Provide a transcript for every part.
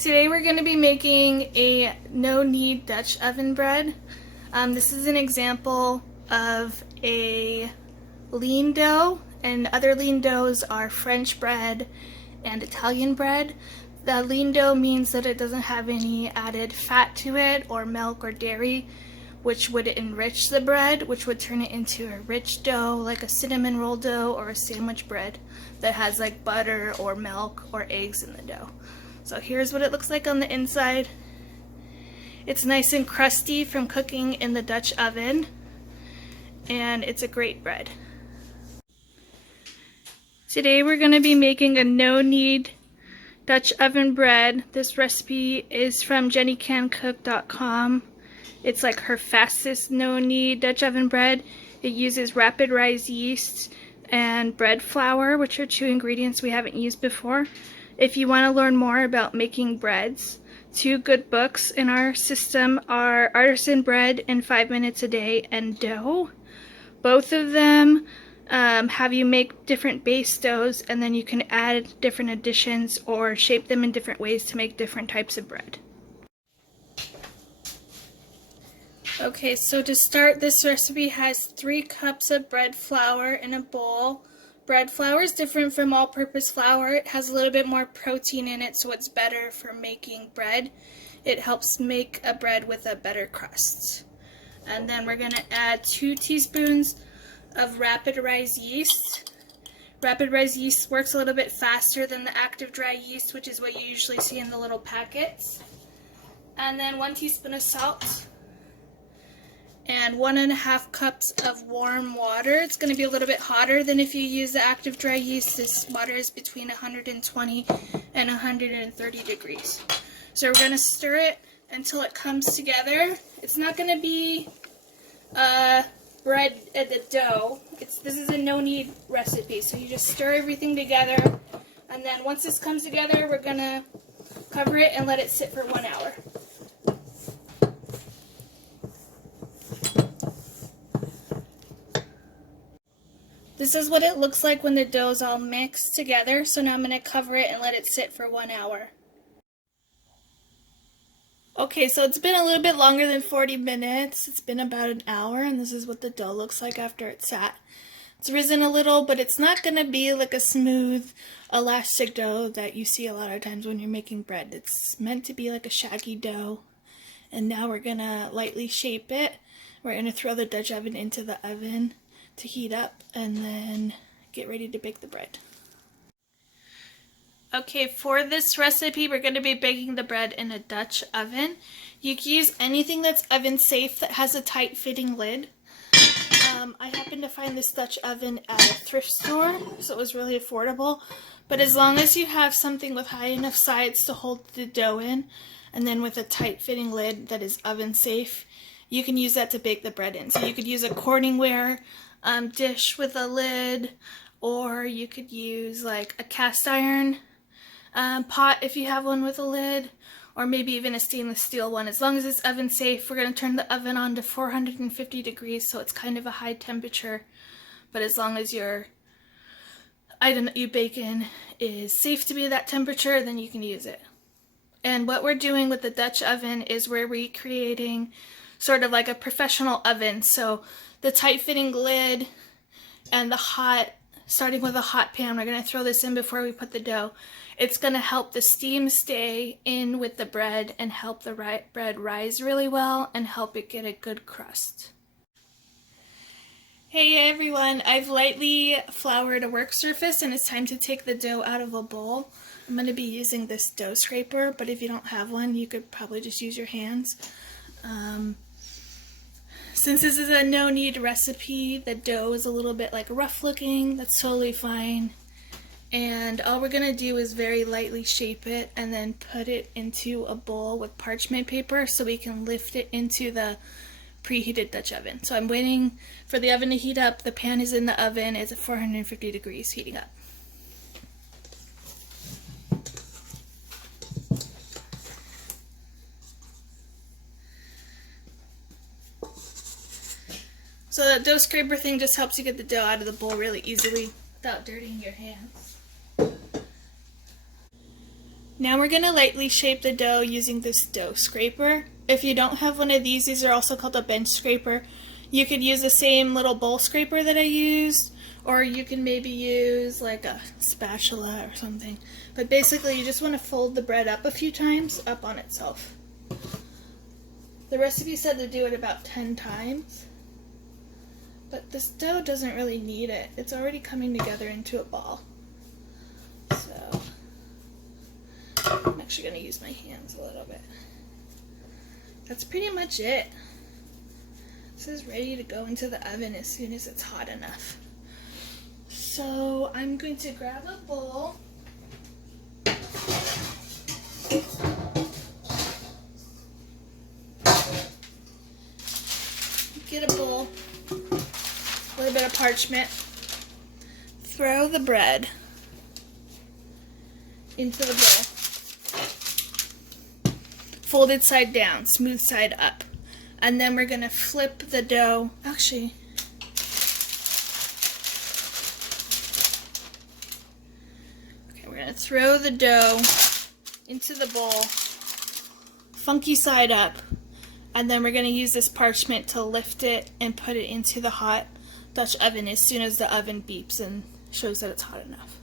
Today we're going to be making a no-knead Dutch oven bread. This is an example of a lean dough, and other lean doughs are French bread and Italian bread. The lean dough means that it doesn't have any added fat to it or milk or dairy, which would enrich the bread, which would turn it into a rich dough like a cinnamon roll dough or a sandwich bread that has like butter or milk or eggs in the dough. So here's what it looks like on the inside. It's nice and crusty from cooking in the Dutch oven, and it's a great bread. Today we're going to be making a no-knead Dutch oven bread. This recipe is from jennycancook.com. It's like her fastest no-knead Dutch oven bread. It uses rapid rise yeast and bread flour, which are two ingredients we haven't used before. If you want to learn more about making breads, two good books in our system are Artisan Bread in 5 Minutes a Day and Dough. Both of them have you make different base doughs, and then you can add different additions or shape them in different ways to make different types of bread. Okay, so to start, this recipe has 3 cups of bread flour in a bowl. Bread flour is different from all-purpose flour. It has a little bit more protein in it, so it's better for making bread. It helps make a bread with a better crust. And then we're going to add 2 teaspoons of rapid rise yeast. Rapid rise yeast works a little bit faster than the active dry yeast, which is what you usually see in the little packets. And then 1 teaspoon of salt. And 1.5 cups of warm water. It's going to be a little bit hotter than if you use the active dry yeast. This water is between 120 and 130 degrees. So we're going to stir it until it comes together. It's not going to be bread at the dough. This is a no-knead recipe, so you just stir everything together, and then once this comes together, we're going to cover it and let it sit for 1 hour. This is what it looks like when the dough is all mixed together. So now I'm going to cover it and let it sit for 1 hour. Okay, so it's been a little bit longer than 40 minutes. It's been about an hour, and this is what the dough looks like after it's sat. It's risen a little, but it's not going to be like a smooth, elastic dough that you see a lot of times when you're making bread. It's meant to be like a shaggy dough. And now we're going to lightly shape it. We're going to throw the Dutch oven into the oven to heat up, and then get ready to bake the bread. Okay, for this recipe we're going to be baking the bread in a Dutch oven. You can use anything that's oven safe that has a tight fitting lid. I happened to find this Dutch oven at a thrift store, so it was really affordable. But as long as you have something with high enough sides to hold the dough in, and then with a tight fitting lid that is oven safe, you can use that to bake the bread in. So you could use a Corningware dish with a lid, or you could use like a cast iron pot if you have one with a lid, or maybe even a stainless steel one. As long as it's oven safe, we're going to turn the oven on to 450 degrees, so it's kind of a high temperature, but as long as your item that you bake in is safe to be that temperature, then you can use it. And what we're doing with the Dutch oven is we're recreating sort of like a professional oven. So the tight fitting lid and starting with a hot pan, we're going to throw this in before we put the dough. It's going to help the steam stay in with the bread and help the bread rise really well and help it get a good crust. Hey everyone, I've lightly floured a work surface, and it's time to take the dough out of a bowl. I'm going to be using this dough scraper, but if you don't have one, you could probably just use your hands. Since this is a no-knead recipe, the dough is a little bit like rough looking. That's totally fine. And all we're going to do is very lightly shape it and then put it into a bowl with parchment paper so we can lift it into the preheated Dutch oven. So I'm waiting for the oven to heat up. The pan is in the oven. It's at 450 degrees heating up. So that dough scraper thing just helps you get the dough out of the bowl really easily without dirtying your hands. Now we're going to lightly shape the dough using this dough scraper. If you don't have one of these are also called a bench scraper. You could use the same little bowl scraper that I used, or you can maybe use like a spatula or something. But basically you just want to fold the bread up a few times up on itself. The recipe said to do it about 10 times. But this dough doesn't really need it. It's already coming together into a ball. So I'm actually going to use my hands a little bit. That's pretty much it. This is ready to go into the oven as soon as it's hot enough. So I'm going to grab a bowl. Get a bowl, a little bit of parchment, throw the bread into the bowl, folded side down, smooth side up, and then we're going to flip the dough, okay, we're going to throw the dough into the bowl, funky side up, and then we're going to use this parchment to lift it and put it into the hot Dutch oven as soon as the oven beeps and shows that it's hot enough.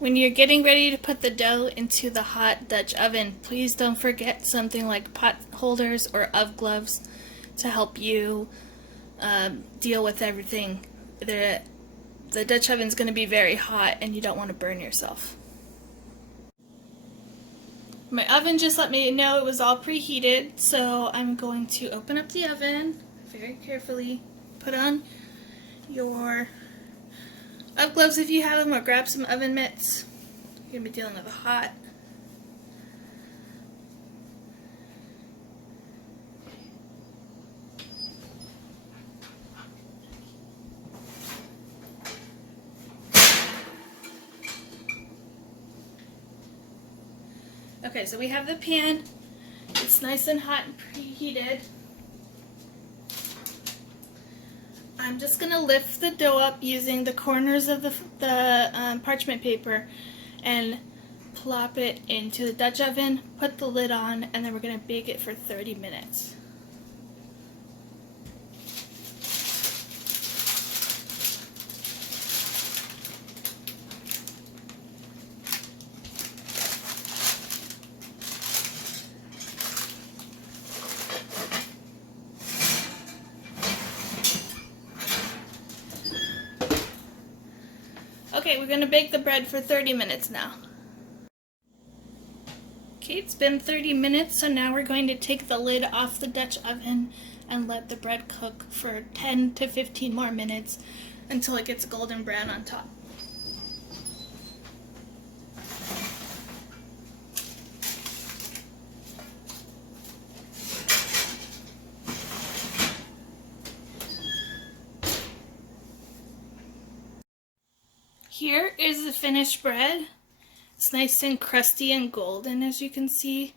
When you're getting ready to put the dough into the hot Dutch oven, please don't forget something like pot holders or oven gloves to help you deal with everything. The Dutch oven is going to be very hot and you don't want to burn yourself. My oven just let me know it was all preheated, so I'm going to open up the oven very carefully. Put on your oven gloves if you have them, or grab some oven mitts. You're going to be dealing with the hot. Okay, so we have the pan. It's nice and hot and preheated. I'm just going to lift the dough up using the corners of the parchment paper and plop it into the Dutch oven, put the lid on, and then we're going to bake it for 30 minutes. Okay, we're going to bake the bread for 30 minutes now. Okay, it's been 30 minutes, so now we're going to take the lid off the Dutch oven and let the bread cook for 10 to 15 more minutes until it gets golden brown on top. Here is the finished bread. It's nice and crusty and golden, as you can see.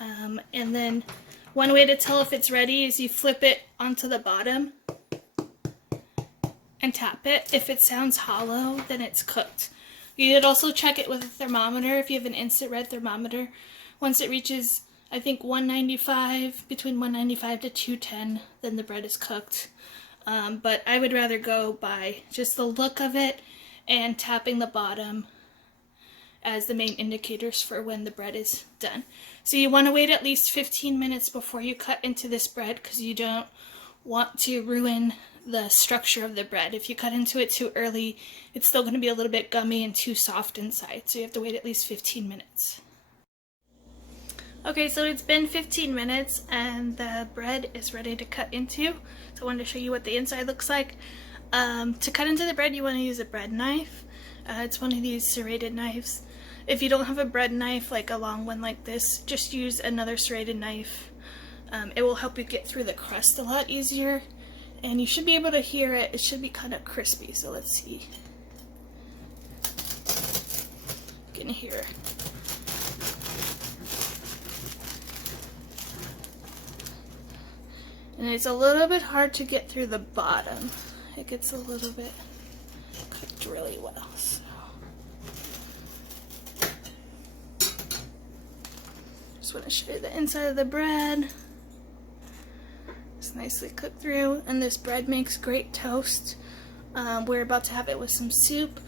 And then one way to tell if it's ready is you flip it onto the bottom and tap it. If it sounds hollow, then it's cooked. You could also check it with a thermometer if you have an instant red thermometer. Once it reaches, I think, 195, between 195 to 210, then the bread is cooked. But I would rather go by just the look of it and tapping the bottom as the main indicators for when the bread is done. So you want to wait at least 15 minutes before you cut into this bread because you don't want to ruin the structure of the bread. If you cut into it too early, it's still going to be a little bit gummy and too soft inside. So you have to wait at least 15 minutes. Okay, so it's been 15 minutes and the bread is ready to cut into. So I wanted to show you what the inside looks like. To cut into the bread, you want to use a bread knife. It's one of these serrated knives. If you don't have a bread knife, like a long one like this, just use another serrated knife. It will help you get through the crust a lot easier. And you should be able to hear it. It should be kind of crispy, so let's see. You can hear it. And it's a little bit hard to get through the bottom. It gets a little bit cooked really well. So. Just want to show you the inside of the bread. It's nicely cooked through, and this bread makes great toast. We're about to have it with some soup.